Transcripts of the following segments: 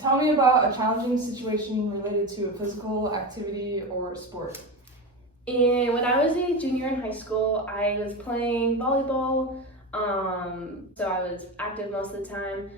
Tell me about a challenging situation related to a physical activity or sport. And when I was a junior in high school, I was playing volleyball. So I was active most of the time.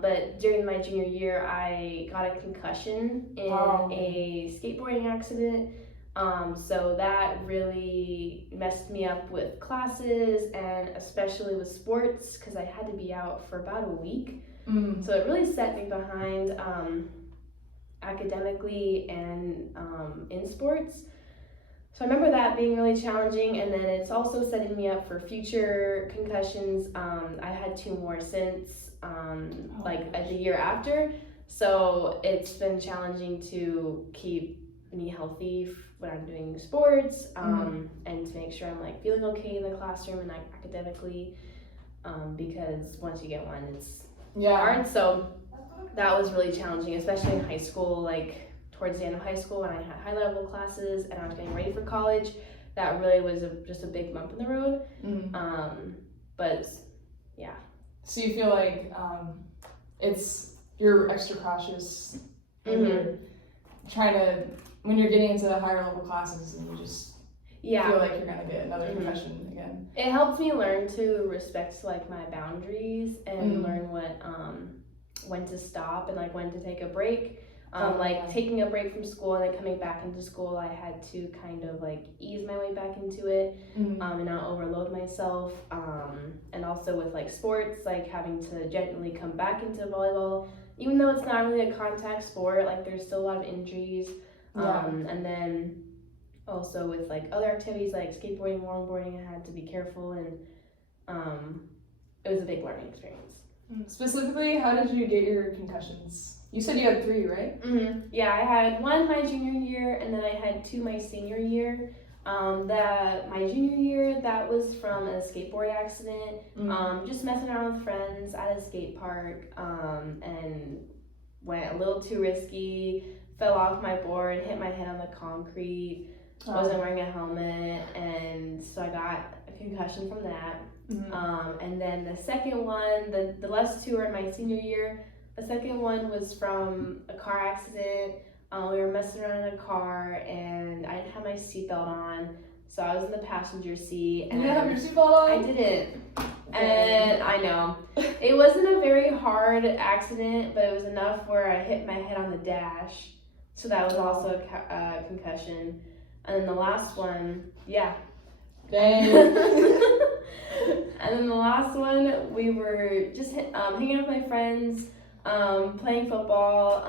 But during my junior year, I got a concussion in a skateboarding accident. So that really messed me up with classes and especially with sports because I had to be out for about a week. So it really set me behind academically and in sports. So I remember that being really challenging, and then it's also setting me up for future concussions. I had 2 more since the year after. So it's been challenging to keep me healthy when I'm doing sports and to make sure I'm like feeling okay in the classroom and like academically because once you get one, it's hard. So that was really challenging, especially in high school, like towards the end of high school when I had high level classes and I was getting ready for college. That really was just a big bump in the road. But yeah. So you feel like you're extra cautious when you're trying to, when you're getting into the higher level classes and you just feel like you're gonna get another concussion again. It helps me learn to respect like my boundaries and learn what when to stop and like when to take a break. Taking a break from school and then coming back into school, I had to kind of like ease my way back into it and not overload myself. And also with like sports, like having to gently come back into volleyball, even though it's not really a contact sport, like there's still a lot of injuries. And then also with like other activities like skateboarding, longboarding, I had to be careful and it was a big learning experience. Specifically, how did you get your concussions? You said you had 3, right? Yeah, I had 1 my junior year, and then I had 2 my senior year. My junior year, that was from a skateboard accident. Just messing around with friends at a skate park, and went a little too risky. Fell off my board, hit my head on the concrete. Wasn't wearing a helmet, and so I got a concussion from that. And then the second one, the last 2 were in my senior year. The second one was from a car accident. We were messing around in a car and I didn't have my seatbelt on. So I was in the passenger seat. And you didn't have your seatbelt on? I didn't. And I know. It wasn't a very hard accident, but it was enough where I hit my head on the dash. So that was also a concussion. And then the last one, Dang. And then the last one, we were just hanging out with my friends, playing football,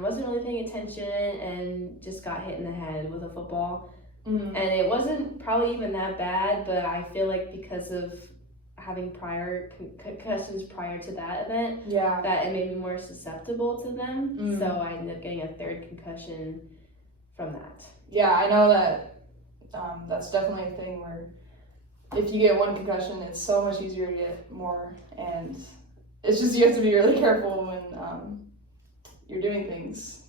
wasn't really paying attention and just got hit in the head with a football. And it wasn't probably even that bad, but I feel like because of having prior concussions prior to that event, that it made me more susceptible to them. So I ended up getting a 3rd concussion from that. Yeah, I know that that's definitely a thing where if you get 1 concussion, it's so much easier to get more, and it's just you have to be really careful when you're doing things.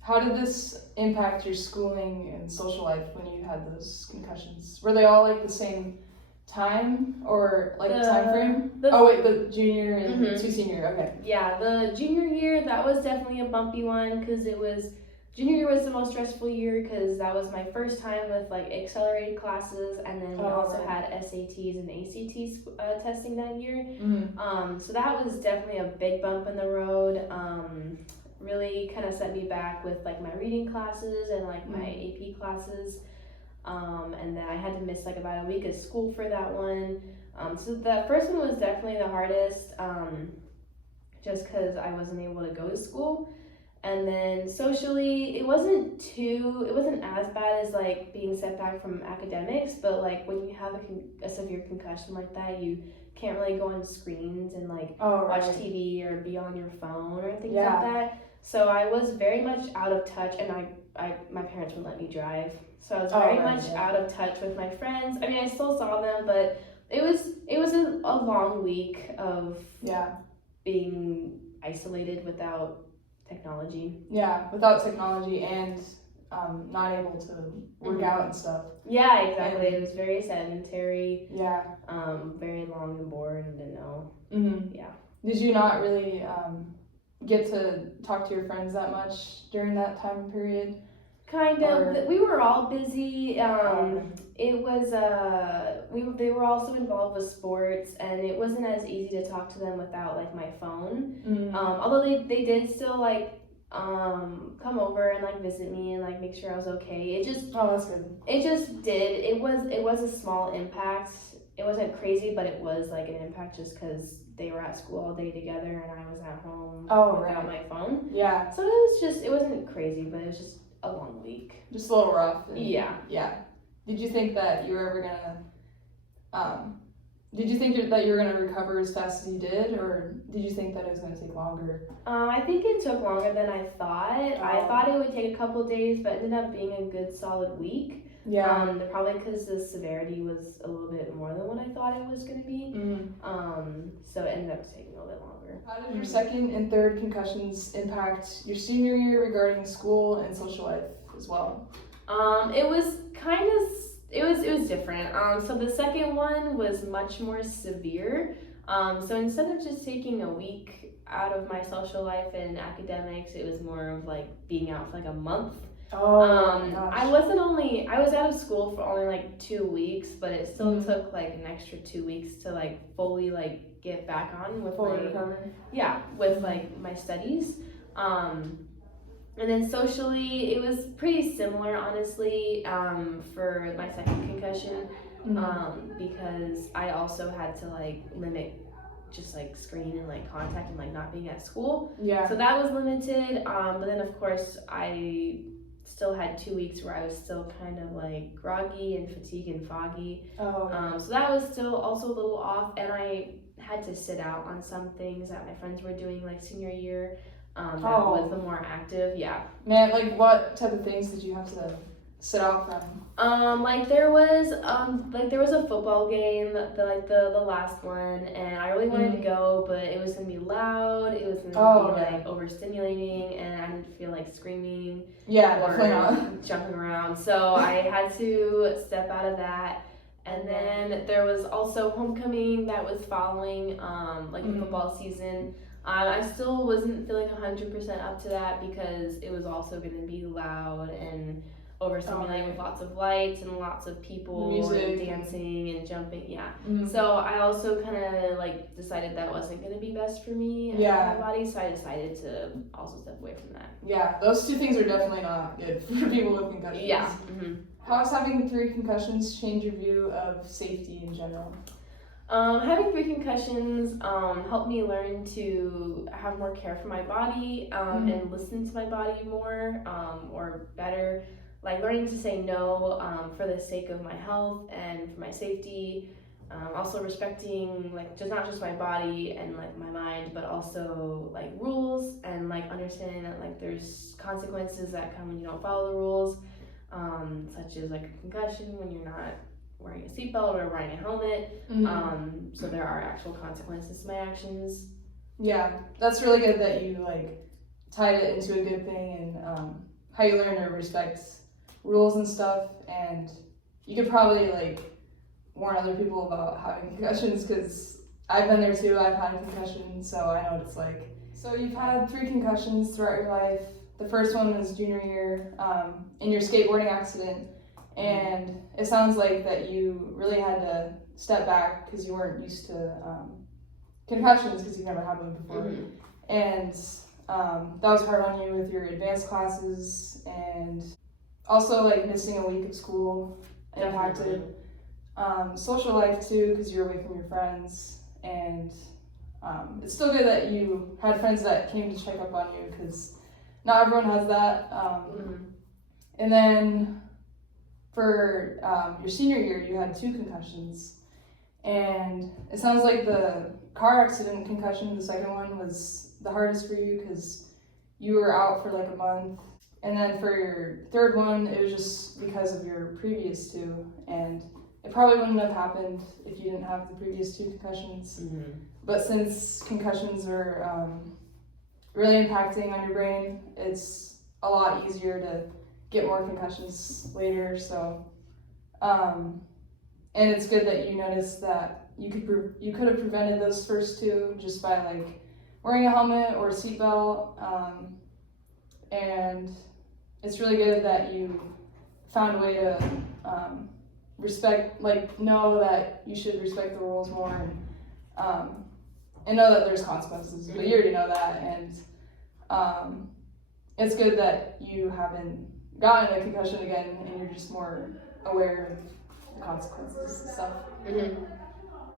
How did this impact your schooling and social life when you had those concussions? Were they all like the same time or like the time frame? The junior and 2 senior, okay. Yeah, the junior year, that was definitely a bumpy one because junior year was the most stressful year because that was my first time with like accelerated classes, and then we also had SATs and ACTs testing that year. So that was definitely a big bump in the road. Really kind of set me back with like my reading classes and like my AP classes. And then I had to miss like about a week of school for that one. So the first one was definitely the hardest, just because I wasn't able to go to school. And then socially, it wasn't as bad as like being set back from academics, but like when you have a severe concussion like that, you can't really go on screens and like watch TV or be on your phone or things like that. So I was very much out of touch, and my parents wouldn't let me drive. So I was very much out of touch with my friends. I mean, I still saw them, but it was a long week of being isolated without technology. Yeah, without technology and not able to work out and stuff. Yeah, exactly. And it was very sedentary. Yeah. Very long and bored and didn't know. Yeah. Did you not really get to talk to your friends that much during that time period? Kind of. Or- We were all busy. Okay. It was they were also involved with sports, and it wasn't as easy to talk to them without like my phone. Mm. Although they did still like come over and like visit me and like make sure I was okay. Oh, that's good. It just did. It was a small impact. It wasn't crazy, but it was like an impact just because they were at school all day together and I was at home without my phone. Yeah, So it wasn't crazy, but it was just a long week. just a little rough. And, Yeah. Yeah. Did you think that you were ever gonna, did you think that you were gonna recover as fast as you did, or did you think that it was gonna take longer? I think it took longer than I thought. I Oh. thought it would take a couple days, but it ended up being a good solid week. Yeah. Probably because the severity was a little bit more than what I thought it was going to be. So it ended up taking a little bit longer. How did your second and third concussions impact your senior year regarding school and social life as well? It was kind of it was different. So the second one was much more severe. So instead of just taking a week out of my social life and academics, it was more of like being out for like a month. I was out of school for only like 2 weeks, but it still took like an extra 2 weeks to like fully like get back on with with my studies. And then socially, it was pretty similar, honestly, for my second concussion, because I also had to like limit just like screen and like contact and like not being at school. Yeah. So that was limited. But then of course I still had 2 weeks where I was still kind of like groggy and fatigued and foggy. So that was still also a little off, and I had to sit out on some things that my friends were doing like senior year. That was the more active, Man, like what type of things did you have to sit out from? Like there was a football game, the last one, and I really wanted to go, but it was gonna be loud, it was gonna be like overstimulating, and I didn't feel like screaming or jumping around, so I had to step out of that. And then there was also homecoming that was following the football season. I still wasn't feeling 100% up to that because it was also going to be loud and overstimulating with lots of lights and lots of people and dancing and jumping. So I also kind of like decided that wasn't going to be best for me and my body, so I decided to also step away from that. Yeah, those two things are definitely not good for people with concussions. How has having 3 concussions changed your view of safety in general? Having 3 concussions helped me learn to have more care for my body and listen to my body more or better. Like learning to say no for the sake of my health and for my safety. Also respecting like not just my body and like my mind, but also like rules and like understanding that like there's consequences that come when you don't follow the rules, such as like a concussion when you're not wearing a seatbelt or wearing a helmet. So there are actual consequences to my actions. Yeah, that's really good that you like tied it into a good thing, and how you learn to respect rules and stuff. And you could probably like warn other people about having concussions, because I've been there too. I've had a concussion, so I know what it's like. So you've had 3 concussions throughout your life. The first one was junior year in your skateboarding accident. And it sounds like that you really had to step back because you weren't used to concussions because you've never had one before. And that was hard on you with your advanced classes, and also like missing a week of school impacted social life too because you're away from your friends. And it's still good that you had friends that came to check up on you because not everyone has that. And then for your senior year, you had 2 concussions, and it sounds like the car accident concussion, the second one, was the hardest for you because you were out for like a month. And then for your third one, it was just because of your previous 2, and it probably wouldn't have happened if you didn't have the previous 2 concussions. But since concussions are really impacting on your brain, it's a lot easier to get more concussions later. So and it's good that you noticed that you could have prevented those first 2 just by like wearing a helmet or a seatbelt, and it's really good that you found a way to know that you should respect the rules more, and know that there's consequences. But you already know that, and it's good that you haven't gotten a concussion again, and you're just more aware of the consequences and stuff. Mm-hmm.